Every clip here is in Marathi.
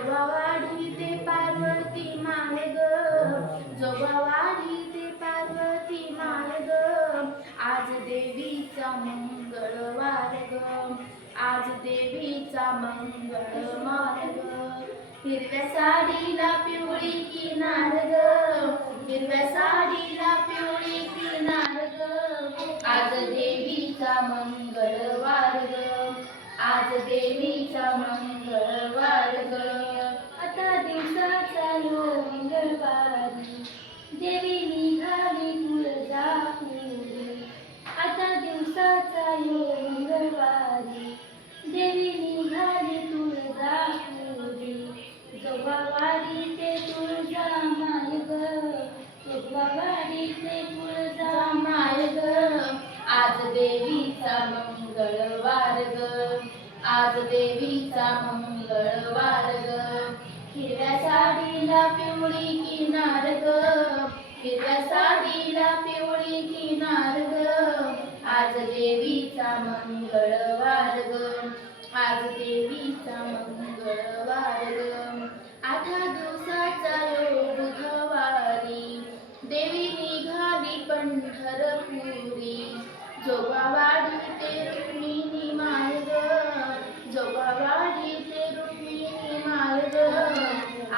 जोगवाडी ते पार्वती माय ग, जोगवाडी ते पार्वती माय ग, आज देवीचा मंगळवार ग, आज देवीचा मंगळवार ग. हिरव्या साडीला पिवळी किनार ग, हिरव्या साडीला पिवळी किनार ग, आज देवीचा मंगळवार ग, आज देवीचा मंगळवार ग. आता दिवसाचा यो मंगळवारी, देवी निघाली तुळजापुरी. आता दिवसाचा यो मंगळवारी, देवी निघाली तुळजापुरी. जोगवाडी ते तुळजा माय ग, जोगवाडी ते तुळजा माय ग, आज देवीचा मंगळवार ग, आज देवीचा मंगळवार ग. हिरव्या साडीला पिवळी किनार ग, हिरव्या साडीला पिवळी किनार ग, आज देवीचा मंगळवार ग, आज देवीचा मंगळवार ग. 8 दिवसाचा यो बुधवारी, देवी निघाली पंढरपुरी. जोगवाडी ते रुक्मिणी माय ग, जोगवाडी ते रुक्मिणी माय ग,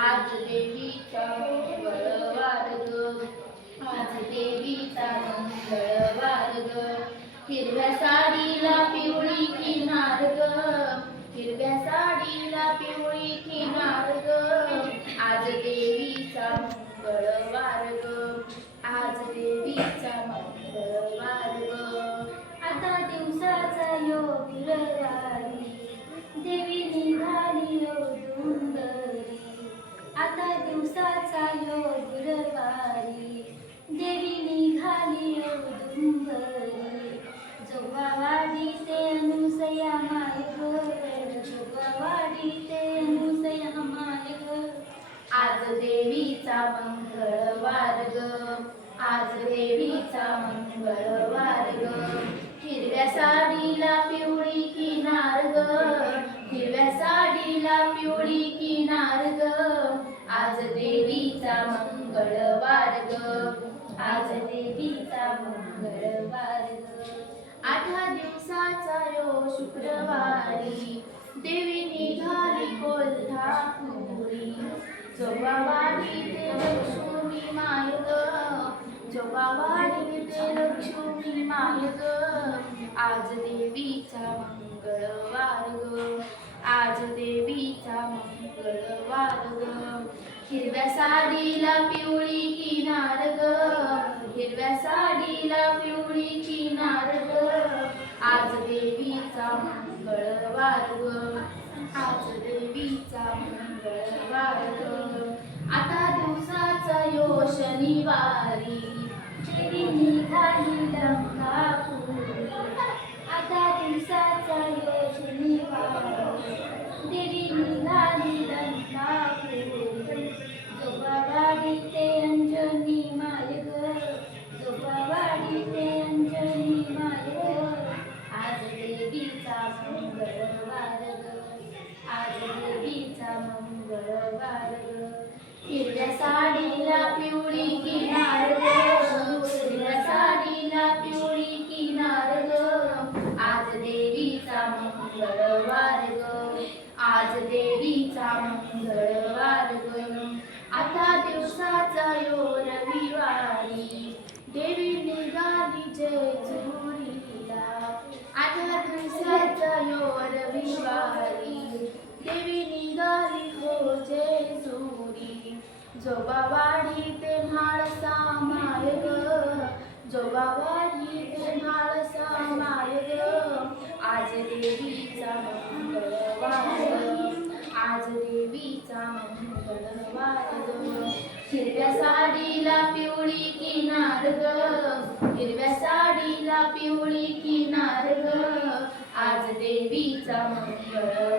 आज देवीचा मंगळवार ग, आज देवीचा मंगळवार ग. हिरव्या साडीला पिवळी किनार ग, हिरव्या साडीला पिवळी किनार ग, आज देवीचा मंगळवार ग, आज देवीचा मंगळवार ग. आता दिवसाचा यो गुरुवारी, देवी निघाली यो डोंगरी. आता दिवसाचा यो गुरुवारी, देवी निघाली यो डोंगरी. जोगवाडी ते अनुसया माय ग, जोगवाडी ते अनुसया माय ग, आज देवीचा मंगळवार ग, आज देवीचा मंगळवार ग. हिरव्या साडीला पिवळी किनार ग, हिरव्या साडीला पिवळी किनार ग, आज देवीचा मंगळवार ग, आज देवीचा मंगळवार ग. 8 दिवसाचा यो शुक्रवारी, देवी निघाली कोल्हापुरी. जोगवाडी ते लक्ष्मी माय ग, जोगवाडी ते लक्ष्मी माय ग, आज देवीचा मंगळवार ग, आज देवीचा मंगळवार ग. हिरव्या साडीला पिवळी किनार ग, हिरव्या साडीला पिवळी किनार ग, आज देवीचा मंगळवार ग, आज देवीचा मंगळवार ग. आता दिवसाचा यो शनिवारी, देवी निघाली लंकापुरी. आता दिवसाचा यो शनिवारी, देवी निघाली लंकापुरी. जोगवाडी ते अंजनी माय ग, जोगवाडी ते अंजनी माय ग, आज देवीचा मंगळवार ग, आज देवीचा मंगळवार ग. हिरव्या साडीला पिवळी किनार ग, हिरव्या साडीला पिवळी किनार ग, आज देवीचा मंगळवार ग, आज देवीचा मंगळवार ग. आता दिवसाचा यो रविवारी, देवी निघाली जेजुरीला. 8 दिवसाचा यो रविवारी, देवी निघाली हो जेजुरी. जोगवाडी ते म्हाळसा माय ग, जोगवाडी ते म्हाळसा माय ग, आज देवीचा मंगळवार ग, आज देवीचा मंगळवार ग. हिरव्या साडीला पिवळी किनार ग, हिरव्या साडीला पिवळी किनार ग, आज देवीचा मंगळवार